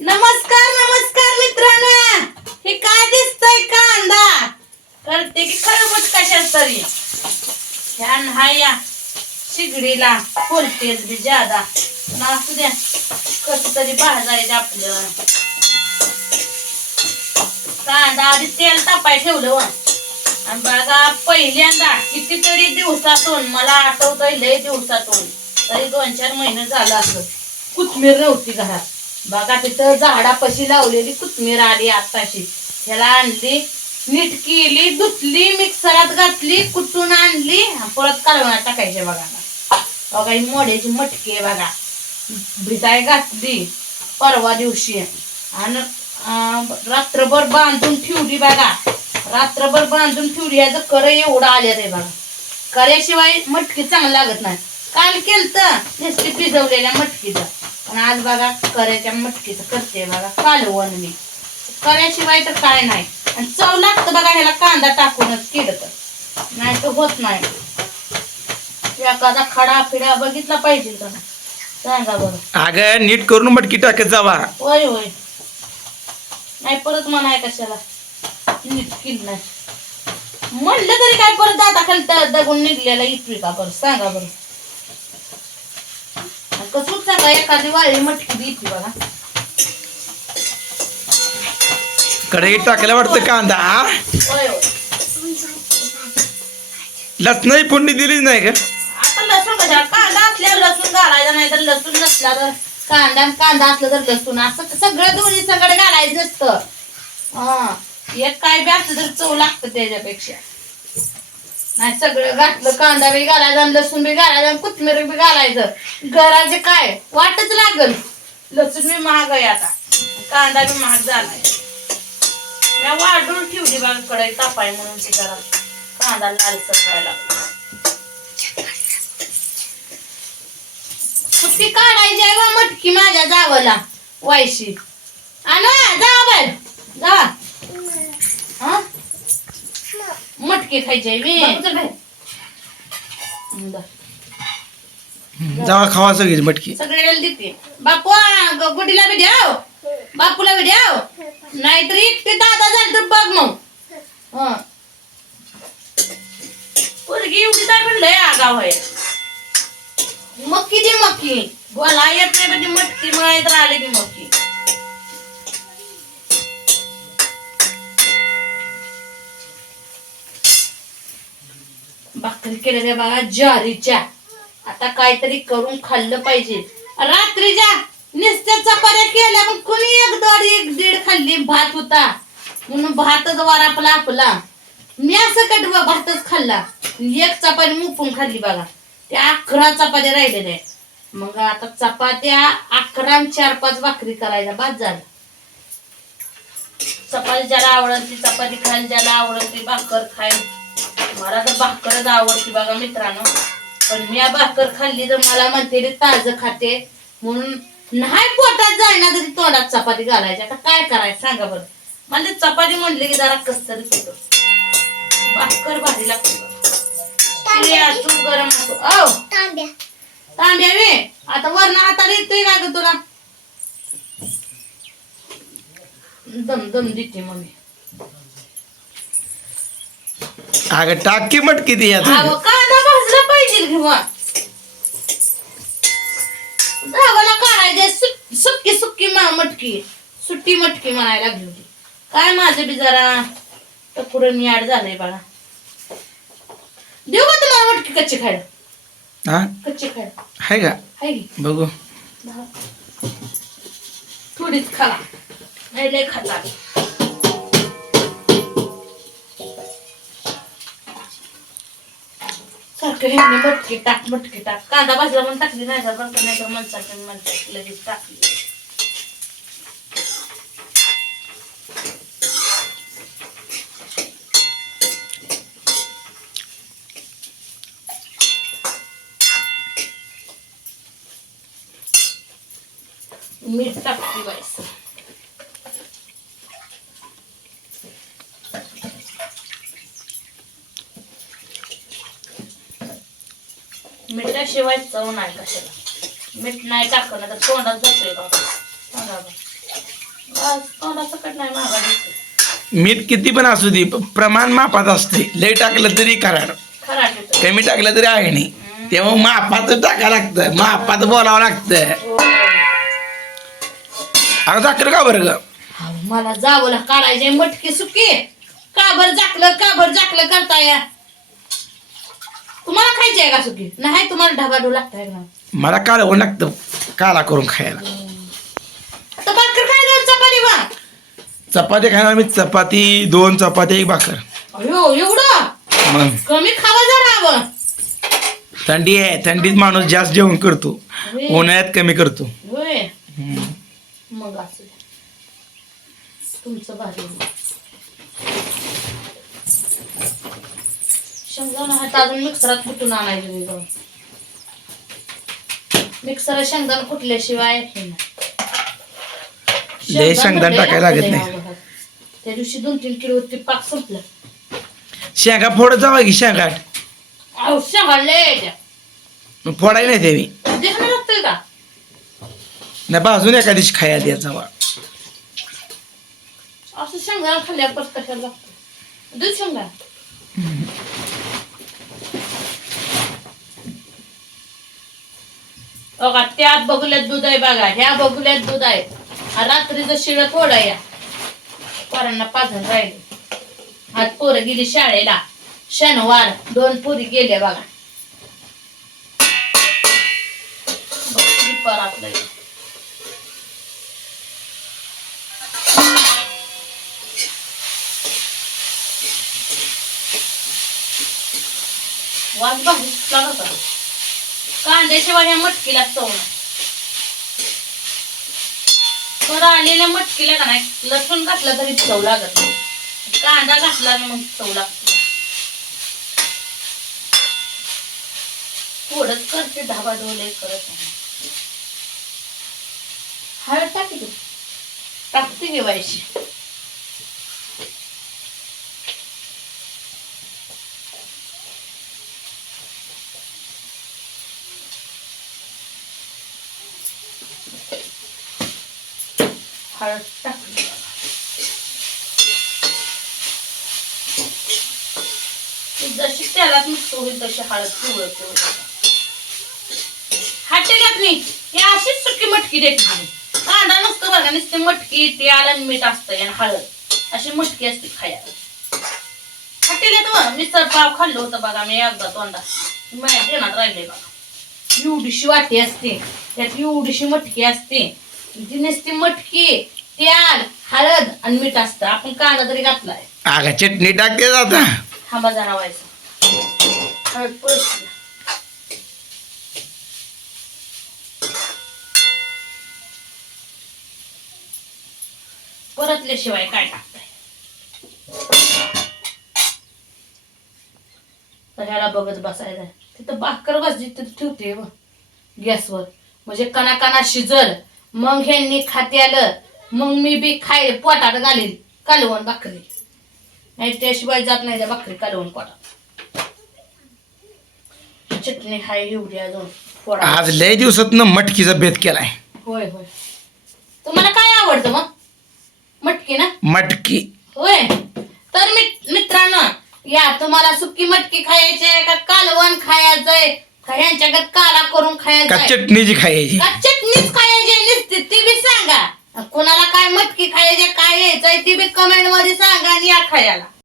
नमस्कार नमस्कार मित्रांनो. हे काय दिसतंय कांदा करते की खरबूज कशाच तरी. ह्या हा या शिगडीला कोणतेच बी जादा ना असू द्या कस तरी भाजायचं आपलं. कांदा आधी तेल तापाय ठेवलं आणि बघा पहिल्यांदा कितीतरी दिवसातून मला आठवतंय लय दिवसातून. तरी दोन चार महिने झालं असं. कोथमीर नव्हती घरात. बघा तिथं झाडापाशी लावलेली कोथमीर आली आताशी. त्याला आणली नीट केली धुतली मिक्सरात घातली कुटून आणली परत कालवणात टाकायचे बघा बघा ही मोड्याची मटकी आहे बघा. भिजाय घातली परवा दिवशी. आणि रात्रभर बांधून ठेवली बघा. रात्रभर बांधून ठेवली याचं कर एवढं आले रे बघा. कर्याशिवाय मटकी चांगली लागत नाही. काल केलत नुसती भिजवलेल्या मटकीचं. पण आज बघा कर्याच्या मटकीचं करते बघा कालवण मी. कर्याशिवाय तर काय नाही. आणि चव लागतं बघा ह्याला कांदा टाकूनच केलं तर नाही तर होत नाही. एखादा खडा फिडा बघितला पाहिजे का सांगा बरं. अगं नीट करून मटकी टाकत जावा. होय होय. नाही परत म्हणाय कशाला? नीट केली नाही. म्हणलं तरी काय परत दादा खाली दगून निघलेला इतवी का बरं? सांगा बरं. कसं सांगा एखादी वाळी मटकी देते बघा. कढईत टाकायला वाटतं कांदा होय होय. लसणाची फोडणी दिलीच नाही का? आता लसूण कशा कांदा असल्यावर लसूण घालायचा नाही तर लसूण नसला तर कांदा आणि कांदा असलं तर लसूण. असं सगळं दोन्ही सगळं घालायचं असतं. हा. एक काय बी असलं तर चव लागतं त्याच्यापेक्षा. नाही सगळं घातलं कांदा बी घालायचा लसूण बी घालायचा आणि कोथिंबीर बी घालायचं. घराचे काय? वाटच लागल. लसूण बी महाग आहे आता. कांदा बी महाग झालाय. मी वाढून ठेवली बघा कढई तापाय म्हणून ती घरात कांदा लालसर खायला ती काढायची आहे मटकी माझ्या जावला. वायशी. आणा जा बाय जा हा खायची मी. हं. जावा खावा सगळीच मटकी. सगळ्याला देते. बापू आ, ग- गुडीला बी द्याव बापूला बी द्याव नाहीतर एकटे दादा झालं तर बघ मग. हं. पोरगी एवढी काय म्हणलंय आगाव आहे. मक्की दे मक्की. बोला येत नाही म्हणजे मटकी मळायत राहिले की मक्की. भाकरी केलेल्या बघा ज्वारीच्या. आता काहीतरी करून खाल्लं पाहिजे. रात्रीच्या नुसत्या चपात्या केल्या पण कुणी एक दोड एक दीड खाल्ली भात होता. म्हणून भातच वर आपला. आपला मी असं कट भातच खाल्ला. एक चपाती मुपून खाल्ली बघा. त्या अकरा चपात्या राहिलेल्या आहेत. मग आता चपात्या अकरा चार पाच भाकरी करायला बाद झालं. चपाती ज्याला आवडत ती चपाती खाईल ज्याला आवडत ती भाकर खाईल मला तर भाकरच आवडते बघा मित्रांनो. पण मी या भाकर खाल्ली तर मला म्हणते रे ताजं खाते. म्हणून नाही पोटात जायना तरी तोंडात चपाती घालायची. आता काय करायचं सांगा बरं. मला चपाती म्हणली की जरा कस तरी भाकर भारी लागते असू गरम असू. औ. तांब्या वे. आता वरण हाताला येतोय का ग तुला? दम दम देते मम्मी. अगं टाक मटकी ती यात अहो कांदा भाजला पाहिजे किंवा धावाला काढायचे सुक- सुक्की सुक्की मा- मटकी. सुट्टी मटकी म्हणायला लागली होती. काय माझं बी जरा टकुरं मी आड झालंय बाळा. देऊ का तुम्हाला मटकी कच्ची खायला? हा? कच्ची खायला. आहे का? हाय की? बघू. थोडीच खाला. नाही लय खाता मटके हे मी मटकी टाक मटकी टाक. कांदा भाजला म्हणून टाकली नाही का? बघ नाही तर मनसाची मनसा लगेच टाकली. मीठ टाकली बाईस मिठाशिवाय चव नाही कशाला. मीठ नाही टाकलं तर तोंडात जातोय नाही महागा मीठ किती पण असू दे प्रमाण मापात असते. लय टाकलं तरी कराड. खराट येतो कमी टाकलं तरी आहे नाही. तेव्हा मापात टाकायला लागतं मापात बोलावं लागतं अगं साखर का बरं ग? मला जावं काढायचे मटकी सुकी. काबर जाकलं काबर जाकलं करताय? तुम्हाला खायची आहे का सुकी नाही तुम्हाला ढाबाडू लागताय का? मला कालवण लागतं काला करून खायला. आता भाकर काय दोन चपाती बा. चपाती खाणार मी चपाती दोन चपाती एक भाकर. अयो एवढं? मग? कमी खावा जरा थंडी आहे थंडीत माणूस जास्त जेवण करतो. उन्हाळ्यात कमी करतो. होय. हम्म. मग असू द्या तुमचं भारी आहे. शेंगदाणा हात अजून मिक्सरात कुठून आणायचं मी जाऊन मिक्सर शेंगदाणा. लय शेंगदाणा टाकायला लागत नाही. त्या दिवशी दोन तीन किलो ते पाक संपलं शेंगा फोडत जावा की शेंगाट अहो शेंगा लय द्या मग फोडायला नाही ते मी देखणं लागतंय का नाही बाजून एका दिवशी खायला द्या जावा असं शेंगदाणा खाल्ल्यावर परत कशाला लागतं दूध शेंगदाणा बघा त्यात बगुल्यात दूध आहे बघा ह्या बघुल्यात दूध आहे. रात्रीचं शिळ थोडं या. पोरांना पाझर राहिले. आज पोरं गेली शाळेला. शनिवार दोन पोरी गेल्या बघा. बघ, वाज भाजी लागत कांद्याशिवाय ह्या मटकीला चव तर आलेल्या मटकीला का नाही लसूण घातलं तरी चव लागत नाही. कांदा घातला ना मग चव लागते. थोडंच करते धाबा डोले करत नाही. हळद टाकते तू टाकते घेवायची हळद. टाकली जशी त्यालाच मिक्स होईल तशी हळद पिवळं पिवळं हाटेलात मी हे अशीच सुकी मटकी देत नाही कांदा नसतो बघा नुसते मटकी ते आलं मीठ असतं आणि हळद. अशी मटकी असते खायला. हाटेलात बघा मिसळ पाव खाल्लं होतं बघा मी एकदा तोंडा माझ्या देण्यात राहिले बघा. एवढीशी वाटी असते. त्यात एवढीशी मटकी असते. ती नुसती मटकी तेल हळद आणि मीठ असतं. आपण कांदा तरी घातलाय. अगं चटणी टाकते जाता थांबा जरा व्हायचं. हळद पळत परतल्याशिवाय काय टाकताय? तर ह्याला बघत बसायचं तिथं भाकर भाजी तिथं ठेवते गॅसवर. म्हणजे कणा कणा शिजल मग ह्यांनी खाते आलं. मग मी बी खाय पोटात घालील कालवण भाकरी. नाही त्याशिवाय जात नाही त्या भाकरी कालवून पोटात. चटणी हाय एवढी अजून फोडा आज लय दिवसात मटकीचा भेद केलाय. होय होय. तुम्हाला काय आवडतं मग? मटकी ना? मटकी. होय. तर मित- मित्रांनो या तुम्हाला सुकी मटकी खायची आहे का कालवण खायचंय का ह्यांच्याकडे काला करून का खायचंय चटणीची खायची? का चटणीच खायची नुसती ती बी सांगा. कोणाला काय मटकी खायची काय यायचंय ती बी कमेंटमध्ये सांगा आणि या खायला.